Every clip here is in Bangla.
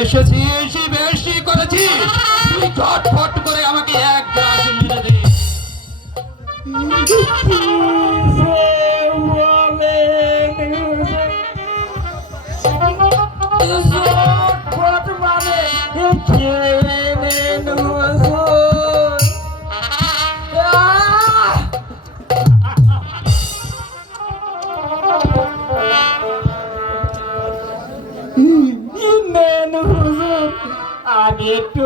এসেছি, এসে বেশি করেছি, তুই ঝটফট করে আমাকে এক গ্লাস মেরে দে। আমি একটু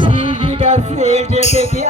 সিগিটা সেটে দেখি।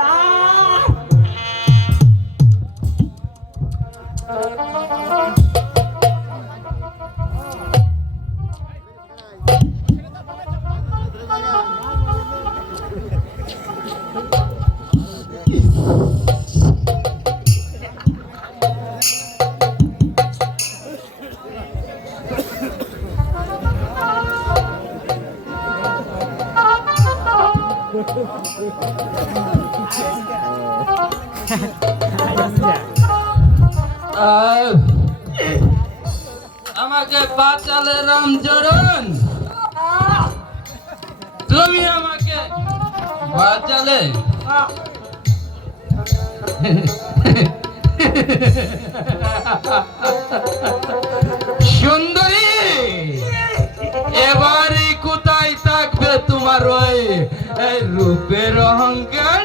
আমাকে বাঁচালে রামচরণ, তুমি আমাকে বাঁচালে। সুন্দরী, এবারে কোথায় থাকবে তোমার ওই রূপের অহংকার?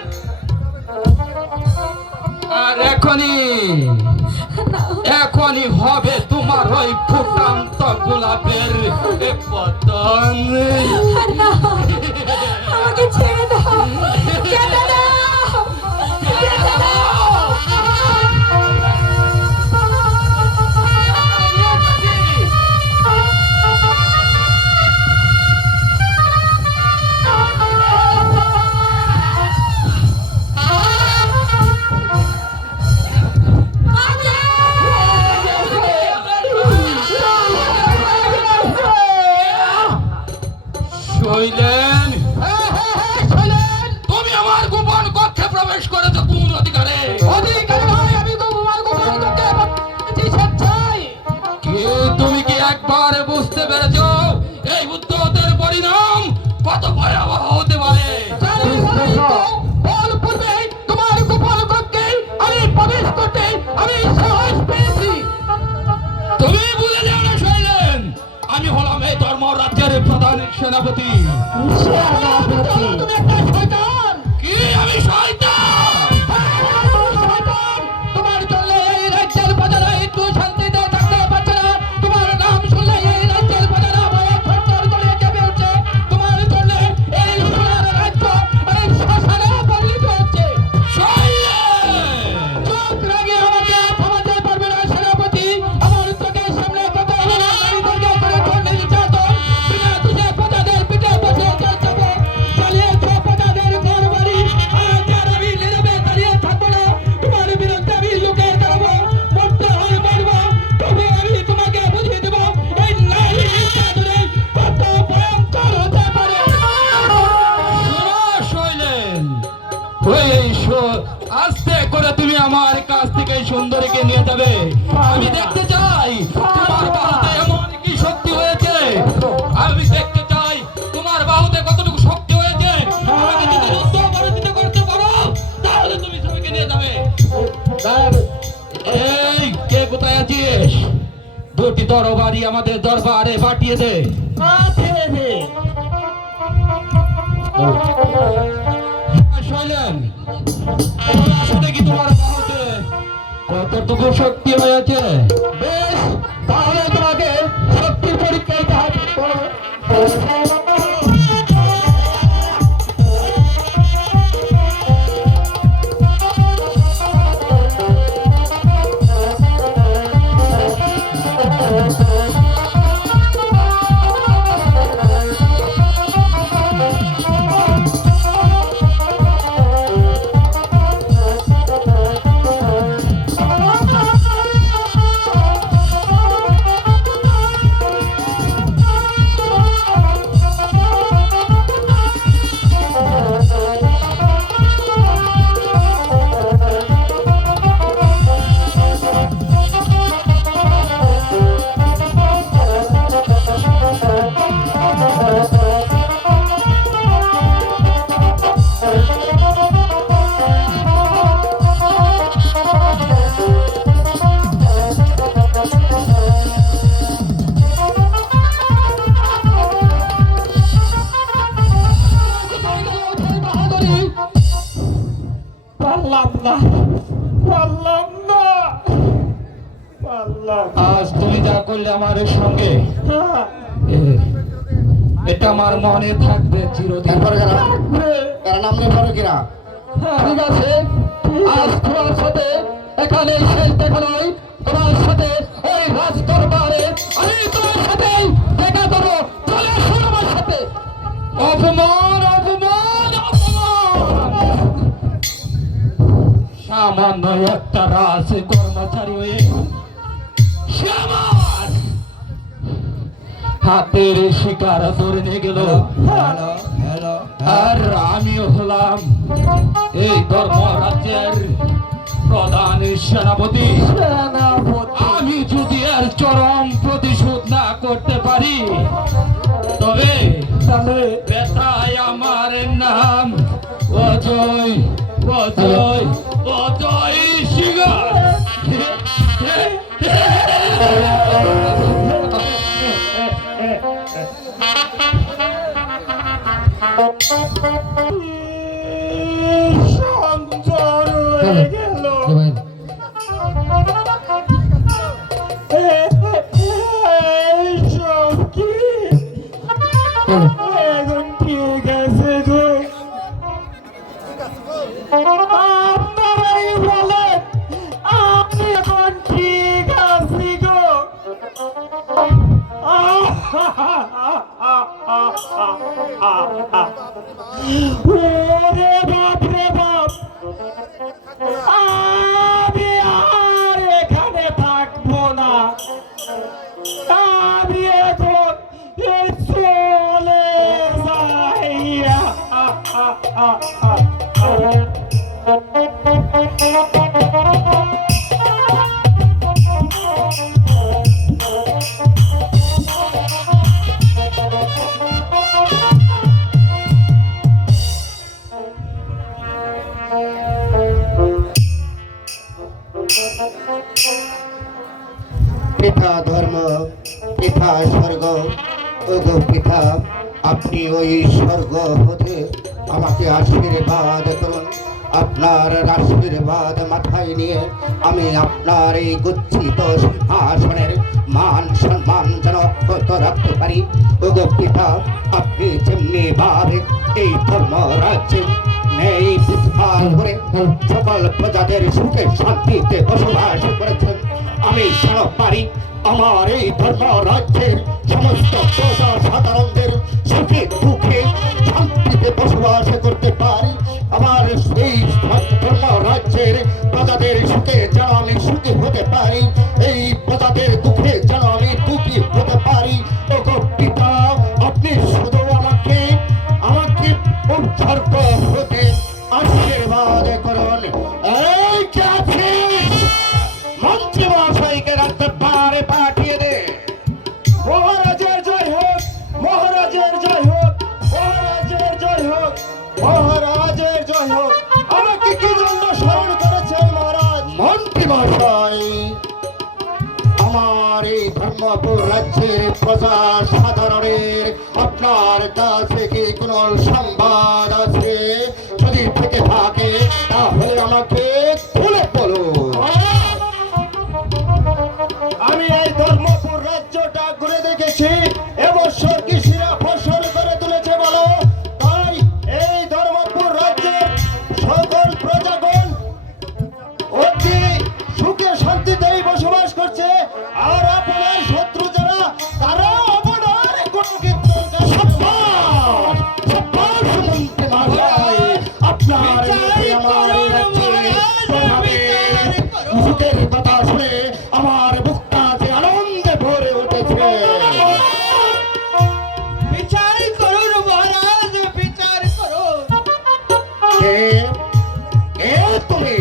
আর এখনই হবে তোমার ওই ফুটান্ত গোলাপের পতন। আমাকে ছেড়ে দাও, ছেড়ে দাও, ছেড়ে দাও। শৈলেন, তুমি আমার গোপন কক্ষে প্রবেশ করেছো কোন অধিকারে? তুমি কি একবার বুঝতে পেরেছো এই উদ্যতের পরিণাম কত ভয়াবহ হতে পারে? তোমার গোপন কক্ষে আমি প্রবেশ করতে আমি সাহস পেয়েছি। তুমি বুঝে যাও না শৈলেন, আমি হলাম এই ধর্মরাজ্যের প্রধান সেনাপতি। তুমি একটা শয়তান। কি আমি শয়তান? তোমার জন্য এই রাজ্যের প্রজারা একটু শান্তিতে থাকতে পারছে না। তোমার নাম শুনলে এই রাজ্যের প্রজারা ভয়ে থরথর করে কেঁপে উঠছে। তোমার জন্য এই সোনার রাজ্য অনেক শ্মশানে পরিণত হচ্ছে। চোখ লাগিয়ে আমাকে থামাতে পারবে না সেনাপতি। আমার চোখের সামনে কত নারীদেরকে করে ধরে নির্যাতন, বিনা দোষে প্রজাদের পিঠে বসে চালাবো, চালিয়েছে প্রজাদের ঘরবাড়ি। আজ আর আমি নীরবে দাঁড়িয়ে থাকবো না। তোমার বিরুদ্ধে আমি লুকিয়ে দাঁড়াবো, মরতে হয় মরবো, তবু আমি তোমাকে বুঝিয়ে দেবো এই নারী নির্যাতনে কত ভয়ঙ্কর হতে পারে। শৈলেন, আস্তে করে তুমি আমার কাছ থেকে সুন্দরীকে নিয়ে যাবে। আমি দেখতে চাই তোমার বাহুতে এমন কি শক্তি হয়েছে। আমি দেখতে চাই তোমার বাহুতে কতটুকু শক্তি হয়েছে। আমাকে যদি যুদ্ধ পরাজিত করতে পারো তাহলে তুমি সবাইকে নিয়ে যাবে। এই কে কোথায় আছিস? দুটি তরবারি আমাদের দরবারে পাঠিয়ে দে। শৈলেন, আসো দেখি তোমার বাহুতে কতটুকু শক্তি হয়েছে। বেশ, তাহলে তোমাকে শক্তির পরীক্ষা দিতে হবে। করলে আমার সঙ্গে হ্যাঁ, এটা আমার মনে থাকবে চিরদিন। এরপরে কারণ নামলে পরে কিনা হ্যাঁ, ঠিক আছে, আজ তোমার সাথে এখানে শেষ দেখা নয়, তোমার সাথে ওই রাজ দরবারে আমি তোমার সাথে দেখা করবো। চলে আসুন আমার সাথে। অপমান অপমান অপমান! সামান্য একটা রাজ কর্মচারী হয়ে সে আমার হাতের শিকার ধরে নিয়ে গেল। হ্যালো হ্যালো আর আমি হলাম এই ধর্মরাজ্যের প্রধান সেনাপতি। সেনাপতি। আমি যদি এর চরম প্রতিশোধ না করতে পারি তবে তাহলে বেতায় আমার নাম অজয় অজয় অজয় সিংহ। সংসার হয়ে গেল। এইসব কি? এখন ঠিক আছে গো। আপনারাই বলেন, আমি এখন ঠিক আছি গো। ওরে বাপ রে বাপ, আমি আর এখানে থাকবো না। আমি এখন চলে পিতা ধর্ম পিতা স্বর্গ ওগো পিতা আপনি ওই স্বর্গ হতে আমাকে আশীর্বাদ করুন। আপনার আশীর্বাদ মাথায় নিয়ে আমি আপনার এই গচ্ছিত সিংহাসনের মান সম্মান যেন অক্ষত রাখতে পারি। ওগো পিতা আপনি যেমনি ভাবে এই ধর্ম রাজ্যে নেই বিস্তার করে সকল প্রজাদের সুখে শান্তিতে বসবাস করেছেন, আমি যেন পারি আমার এই ধর্ম রাজ্যের সমস্ত প্রজা সাধারণদের সুখে দুঃখে শান্তিতে বসবাস করতে পারি। আমার সেই ধর্ম রাজ্যের প্রজাদের সুখে যেন আমি সুখী হতে পারি, এই প্রজাদের দুঃখে যেন আমি দুঃখী হতে পারি। ওগো পিতা আপনি শুধু আমাকে আমাকে উৎসর্গ হতে আশীর্বাদ করুন। এই কে আছিস? মন্ত্রী মহাশয়কে রাখতে পারে পাঠিয়ে দে। মহারাজের জয় হোক, মহারাজের জয় হোক, মহারাজের জয় হোক, মহারাজের জয় হোক। আমাকে কি জন্য স্মরণ করেছেন মহারাজ? মন্ত্রী মহাশয় আমার এই ধর্মপুর রাজ্যের প্রজা সাধারণের আপনার কাছে কি কোনো সংবাদ আছে? যদি থেকে থাকে তাহলে আমাকে খুলে বলুন। আমি এই ধর্মপুর রাজ্যটা ঘুরে দেখেছি, এবছর কৃষিরা ফসল করে তুলেছে বলো, তাই এই ধর্মপুর রাজ্যের সকল প্রজাগণ অতি সুখে শান্তিতেই বসবাস করছে। আর আপনার শত্রু যারা তারা আপনার কোন কীর্তন সাব্বাস! সাব্বাস মন্ত্রী মহাশয়! আপনার মুখে আমার এই রাজ্যের প্রভাবের সুখের কথা শুনে আমার বুকটা যে আনন্দে ভরে উঠেছে। বিচার করুন মহারাজ, বিচার করুন। কে কে তুমি?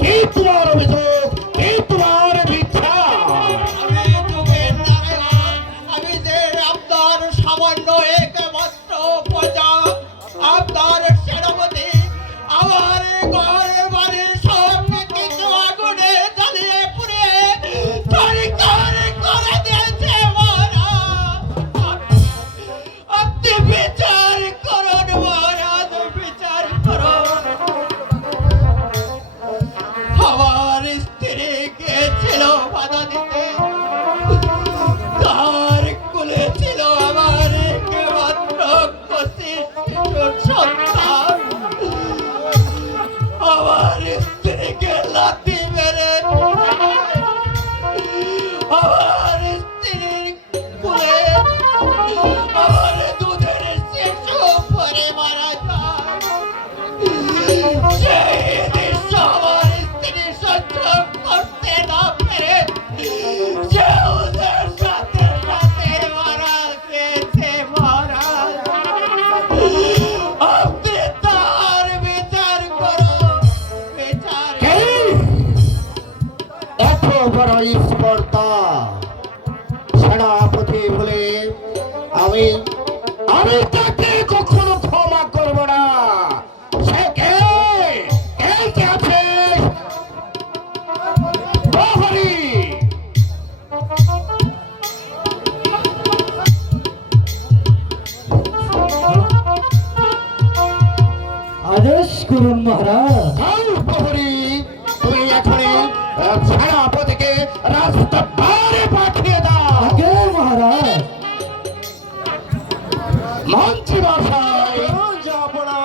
কি তোমার অভিযোগ? কি তোমার বিচার? আমি যুগের নারায়ণ, আমি যে আপনার সামান্য একমাত্র প্রজা, আপনার সেনাপতি। আমার ঘর বাড়ি সব কিছু আগুনে জ্বালিয়ে পুড়িয়ে তরিতর করে দিয়েছে মহারাজ। আমার দুধের শিশু পরে মারা যায়, সেই দৃশ্য আমার স্ত্রী সহ্য করতে না পেরে সে ওদের সাথে সাথে মারা গেছে মহারাজ। আপনি তার বিচার করুন, বিচার এত বড় স্পর্ধা সেনাপতি বলে আমি আমি তাকে কখনো ক্ষমা করব না। সে কে? কে আছে? প্রহরী! আদেশ করুন মহারাজ। যাও প্রহরী, তুমি এখনই সেনাপতিকে রাস্তা পারে পাঠিয়ে দাও। আগে মহারাজ। মন্ত্রী মশাই, যাবনা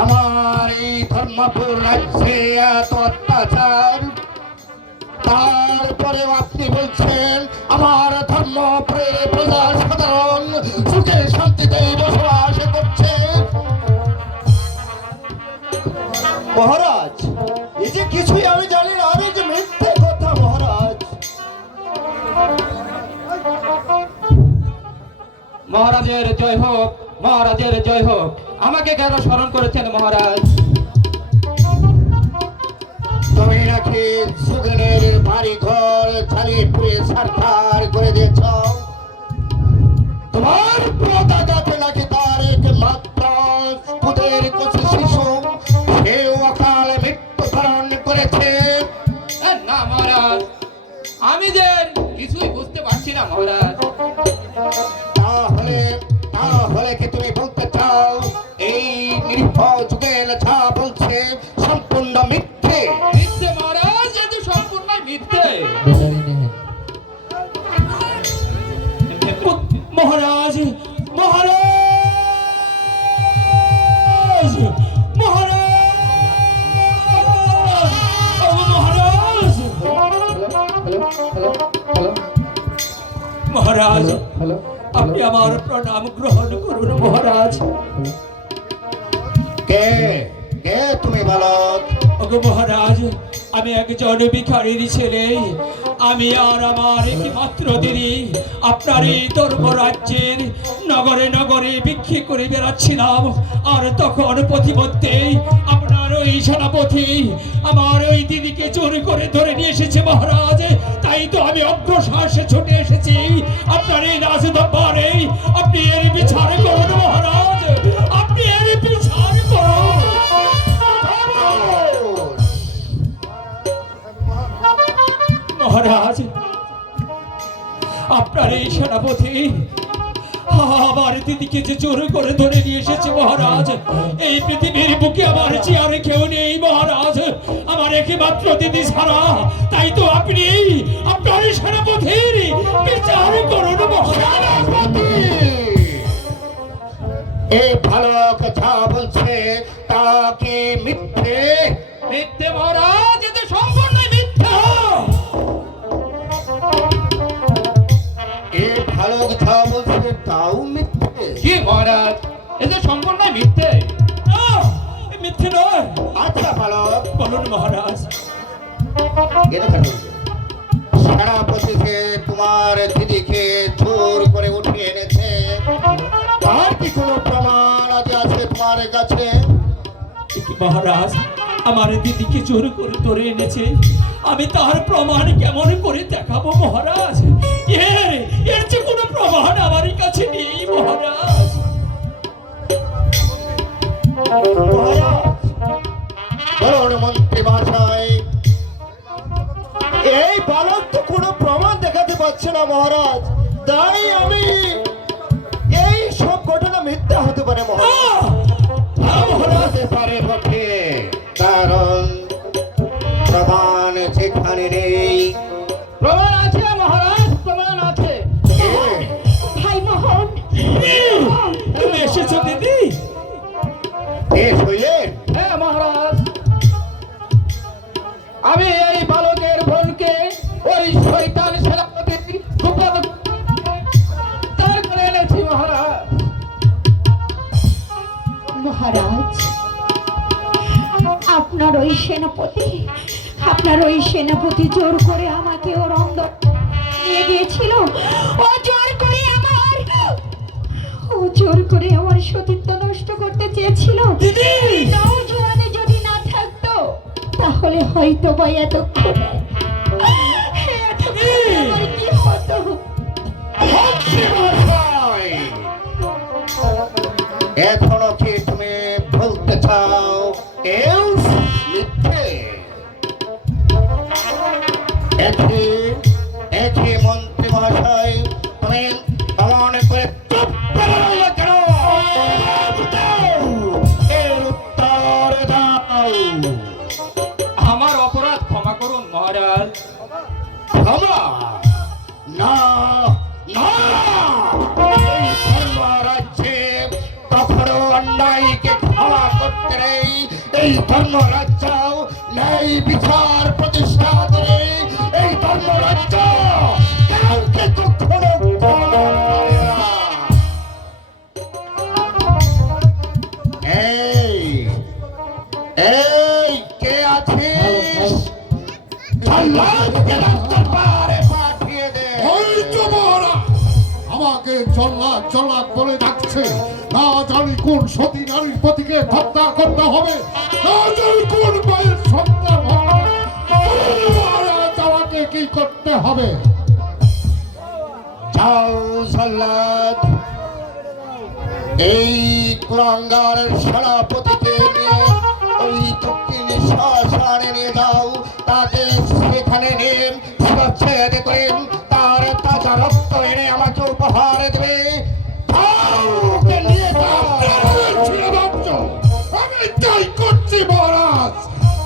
আমার এই ধর্মপুর রাজ্যে এত অত্যাচার, তারপরেও আপনি বলছেন আমার ধর্মপুরে প্রজা সাধারণ সুখে শান্তিতে বসবাস করছে। মহারাজ, এই যে কিছুই আমি জানি না, আরে যে মিথ্যে কথা মহারাজ। মহারাজের জয় হোক, মহারাজের জয় হোক। আমাকে কেন স্মরণ করেছেন মহারাজ? তুমি নাকি সুগনের বাড়ি ঘর চালিয়ে পুড়ে সারখার করে দিয়েছ। তোমার প্রদাদাতে নাকি তার একমাত্র পুতের কিছু শিশু সেও অকাল মৃত্যুবরণ করেছে। না মহারাজ, আমি যে কিছুই বুঝতে পারছি না মহারাজ। তাহলে কি তুমি বলতে চাও এই নিরীহ যুগের যা বলছে সম্পূর্ণ মিথ্যে? মিথ্যে মহারাজ, এ তো সম্পূর্ণ মিথ্যে। মহারাজ, মহারাজ, মহারাজ, মহারাজ, আপনি আমার প্রণাম গ্রহণ করুন মহারাজ। কে কে তুমি বালক? ওগো মহারাজ, আমি একজন ভিখারির ছেলে। আমি আর আমার একমাত্র দিদি আপনার এই ধর্মরাজ্যের নগরে নগরে ভিক্ষে করে বেড়াচ্ছিলাম। আর তখন পথিমধ্যেই আপনার ওই সেনাপতি আমার ওই দিদিকে জোর করে ধরে নিয়ে এসেছে মহারাজ। তাই তো আমি অগ্রশ্বাসে ছুটে এসেছি আপনার এই রাজদরবারে। আপনি এর বিচার করুন মহারাজ, আপনি এর বিচার করুন। মহারাজ, আপনার এই সেনাপতি আমার দিদিকে যে জোর করে ধরে নিয়ে এসেছে মহারাজ। এই পৃথিবীর বুকে আমার চেয়ার কেউ নেই মহারাজ, আমার একমাত্র দিদি ছাড়া। তাই তো আপনি আপনার এই সেনাপতির বিচার করুন মহারাজ। এই বালক যা বলছে তা কি মিথ্যে? মিথ্যে মহারাজ, এতে সম্পূর্ণ মিথ্যা। এই বালক যা বলছে তাও মিথ্যে? কি মহারাজ, এতে সম্পূর্ণ মিথ্যে। মিথ্যে নয়। আচ্ছা বালক, বলুন মহারাজ। সেনাপতিকে তোমার দিদিকে জোর করে উঠিয়ে এনেছে, তার কি কোনো প্রমাণ আজ আছে তোমার কাছে? মহারাজ, আমার দিদিকে জোর করে ধরে এনেছে, আমি তার প্রমাণ কেমন করে দেখাবো মহারাজ? এর যে কোনো প্রমাণ আমার কাছে নেই মহারাজ। বলুন মন্ত্রী মহাশয়। এই বালক তো কোনো প্রমাণ দেখাতে পারছে না মহারাজ, তাই আমি এই সব ঘটনা মিথ্যা হতে পারে মহারাজ। হতে পারে বটে, কারণ প্রমাণ যেখানে নেই। প্রমাণ আছে মহারাজ, প্রমাণ আছে। ভাই মোহন, তুমি এসেছো দিদি? হ্যাঁ মহারাজ, আমি এই বালকের বোনকে ওই শয়তান সেনাপতি গোপন আপনার ওই সেনাপতি জোর করে আমাকে ওর অন্ধ নিয়ে গিয়েছিল। ও জোর করে আমার সতীত্ব নষ্ট করতে চেয়েছিল। এই নওজোয়ানে যদি না থাকতো তাহলে হয়তো বা এতক্ষণে আমার কি হতো। মন্ত্রীমশাই, এখনো কি তুমি বলতে চাও কেউ মিথ্যে? একই মন্ত্রী মহাশয়, তুমি এমন করে চুপ করে রইলে কেন? এর উত্তর দাও। আমার অপরাধ ক্ষমা করুন মহারাজ। ক্ষমা? না না, এই ধর্মরাজ্যে কখনো অন্যায়কে ক্ষমা করতে নেই। এই ধর্মরাজ্য ন্যায় বিচার প্রতিষ্ঠা করে। এই ধর্মরাজ্য কাউকে কখনো ক্ষমা করে না। এই এই কে আছিস? জল্লাদকে রাস্তার পারে পাঠিয়ে দে। আমাকে জল্লাদ জল্লাদ বলে ডাকছে। না জানি কোন সতী নারীর পতিকে হত্যা করতে হবে, না জানি কোন মায়ের সন্তান হবে। মহারাজ, আমাকে কি করতে হবে? যাও জল্লাদ, এই কুলাঙ্গার সেনাপতিকে নিয়ে ওই দক্ষিণ শ্মশানে নিয়ে যাও। তাকে সেখানে নিয়ে শিরচ্ছেদ করেন, তার তাজা রক্ত এনে আমাকে উপহার দেবে। যাও, ওকে নিয়ে যাও। আমি তাই করছি মহারাজ।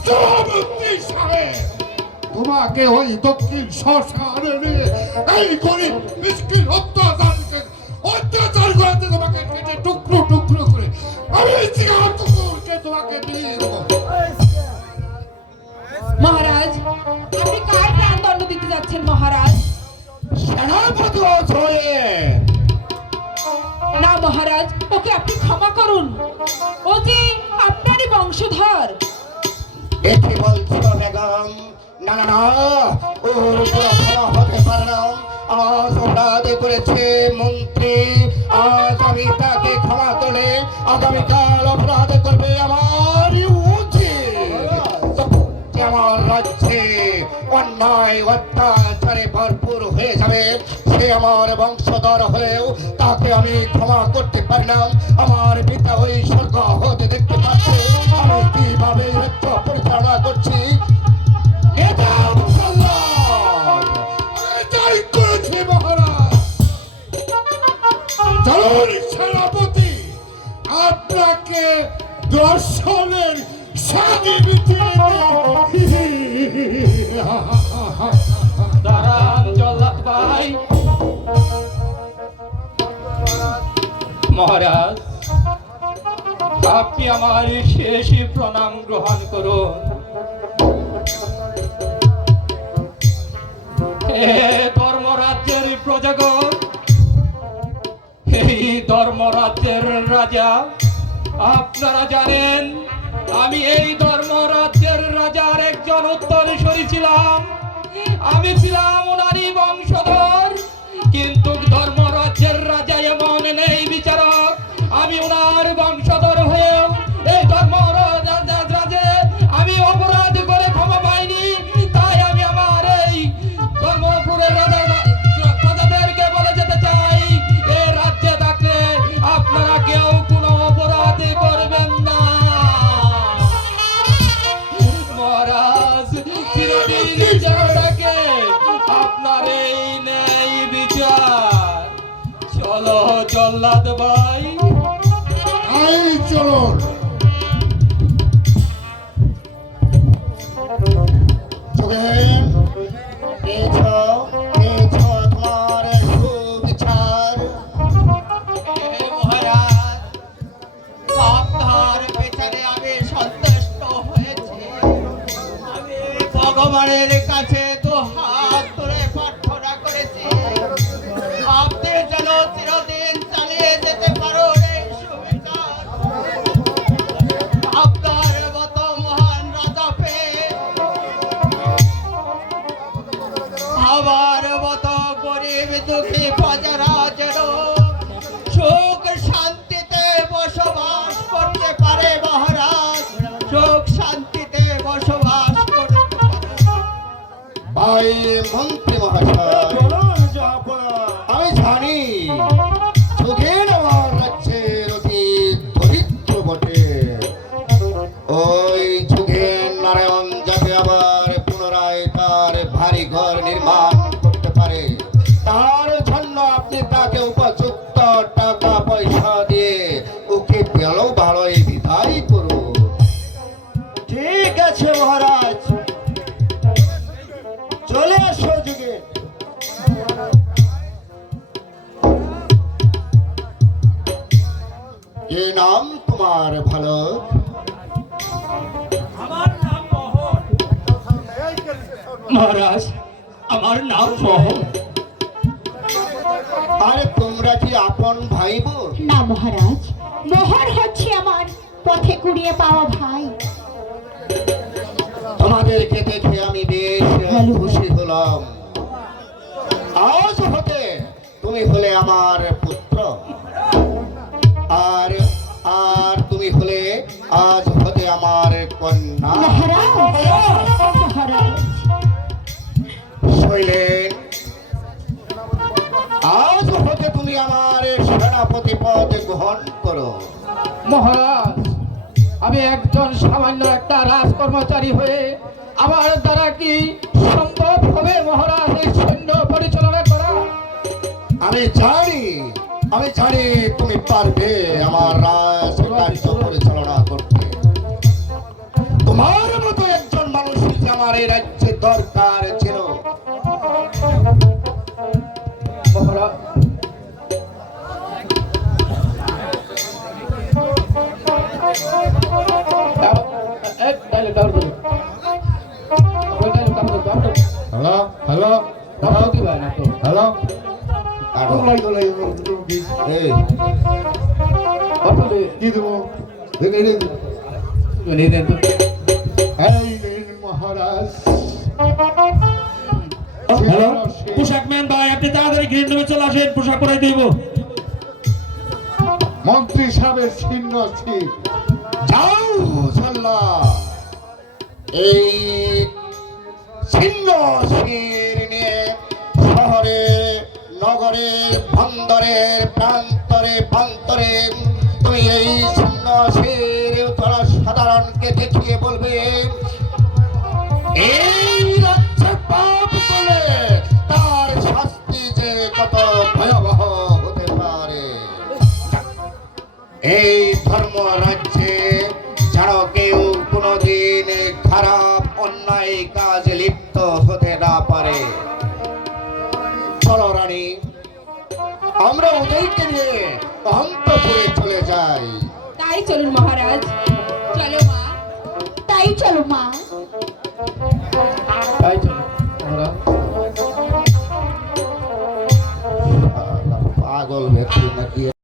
জবাববন্দি সাহেব, তোমাকে ওই দক্ষিণ শ্মশানে নিয়ে এই গরিব মিসকিন অত্যাচার করাতে তোমাকে কেটে টুকরো টুকরো করে আমি চিকার কুকুরকে তোমাকে দিয়ে দেবো। মহারাজ, আপনি কার প্রাণদণ্ড দিতে যাচ্ছেন মহারাজ? সেনাপতি হয়ে না মহারাজ, ওকে আপনি ক্ষমা করুন। ও যে আপনারই বংশধর। একে বলছো বেগম? না না না, ওর কোনো ক্ষমা হতে পারে না। আজ অপরাধ করেছে মন্ত্রী, আজ আমি তাকে ক্ষমা করলে আগামীকাল অপরাধ করবে আমার উচিত। আমার রাজ্যে অন্যায় অত্যাচারে ভরপুর হয়ে যাবে। সে আমার বংশধর হলেও তাকে আমি ক্ষমা করতে পারি না। আমার পিতা ওই স্বর্গ হতে দেখতে পাচ্ছে আমি কিভাবে রাজ্য পরিচালনা করছি। এটা মুসলমান। তাই করেছে মহারাজ। চলুন সেনাপতি, আপনাকে দর্শনের সাথে দাঁড়ান জল্লাদ ভাই। মহারাজ, আপনি আমার শেষ প্রণাম গ্রহণ করুন। ধর্মরাজ্যের প্রজাগণ, এই ধর্মরাজ্যের রাজা, আপনারা জানেন আমি এই ধর্মরাজ্যের রাজার একজন উত্তরসূরি ছিলাম। আমি ছিলাম ওনারই বংশধর, কিন্তু ধর্মরাজ্যের রাজা এমন নেই বিচারক। আমি ওনার বংশধর হয়েও এই ধর্মরাজ্যে আমি অপরাধ করে ক্ষমা পাইনি। তাই আমি আমার এই ধর্মপুরের প্রজাদেরকে বলে যেতে চাই, এই রাজ্যে থাকলে আপনারা কেউ কোনো অপরাধ করবেন না। মহারাজ, চিরদিন জনতাকে আপনার এই ন্যায় বিচার। চলো জল্লাদ ভাই। চলুন। তোমার সুবিচার। মহারাজ, আপনার বিচারে আমি সন্তুষ্ট হয়েছি। আমি ভগবানের কাছে তো হাত ধরে প্রার্থনা করেছি, আপনি যেন চিরদিন চালিয়ে যেতে পারো এই সুবিচার। দুঃখী প্রজারা যেন সুখ শান্তিতে বসবাস করতে পারে মহারাজ, সুখ শান্তিতে বসবাস করতে পারে। ভাই মন্ত্রী মহাশয়, বলুন জাহাপনা। আমি জানি সুখেন আমার রাজ্যের অতি দরিদ্র বটে। ওই সুখেন নারায়ণ যাতে আবার পুনরায় তার ভারী ঘর নির্মাণ করতে পারে, তার জন্য আপনি তাকে উপযুক্ত টাকা পয়সা দিয়ে ওকে পেলেও ভালোই বিদায় করুন। ঠিক আছে মহারাজ, চলে আসো যুগে। কি নাম তোমার ভালো? মহারাজ, আমার নাম মোহন। আরে তোমরা কি আপন ভাই বোন? না মহারাজ, মোহর হচ্ছে আমার পথে কুড়িয়ে পাওয়া ভাই। তোমাদেরকে দেখে আমি বেশ খুশি হলাম। আজ হতে তুমি হলে আমার পুত্র, আর আর তুমি হলে আজ হতে আমার কন্যা। মহারাজ, মহারাজ, শৈলেন, আজ হতে তুমি আমার সেনাপতি পদ গ্রহণ করো। মহারাজ, আমি একজন সামান্য একটা রাজকর্মচারী হয়ে আমার দ্বারা কি সম্ভব হবে মহারাজ এই সৈন্য পরিচালনা করা? আমি জানি তুমি পারবে আমার রাজকার্য পরিচালনা করতে। তোমার মতো একজন মানুষ আমার এই রাজ্যে দরকার ছিল। মহারাজ, হ্যালো হ্যালো হ্যালো এই, কি দেবো? এই নিন মহারাজ। হ্যালো, পোশাক ম্যান ভাই, আপনি তাড়াতাড়ি গ্রিন রুমে চলে আসেন, পোশাক পরাই দিব। মন্ত্রী সাহেবের ছিন্ন ছিপ। যাও সাল্লা, এই ছিন্ন শির নিয়ে শহরে নগরে বন্দরের প্রান্তরে প্রান্তরে তুমি এই ছিন্ন শির তোরা সাধারণকে দেখিয়ে বলবে এই রাজ্যে পাপ করলে তার শাস্তি যে কত ভয়াবহ হতে পারে। এই ধর্ম রাজ্যে যেন কেউ কোনোদিন খারাপ অন্যায় কাজে লিপ্ত হতে না পারে। চলো রানী, আমরা ওদেরকে নিয়ে অন্তপুরে চলে যাই। তাই চলুন মহারাজ। চলো মা, তাই চলো মা। তাই চলো মহারাজ। পাগল ব্যক্তি নাকি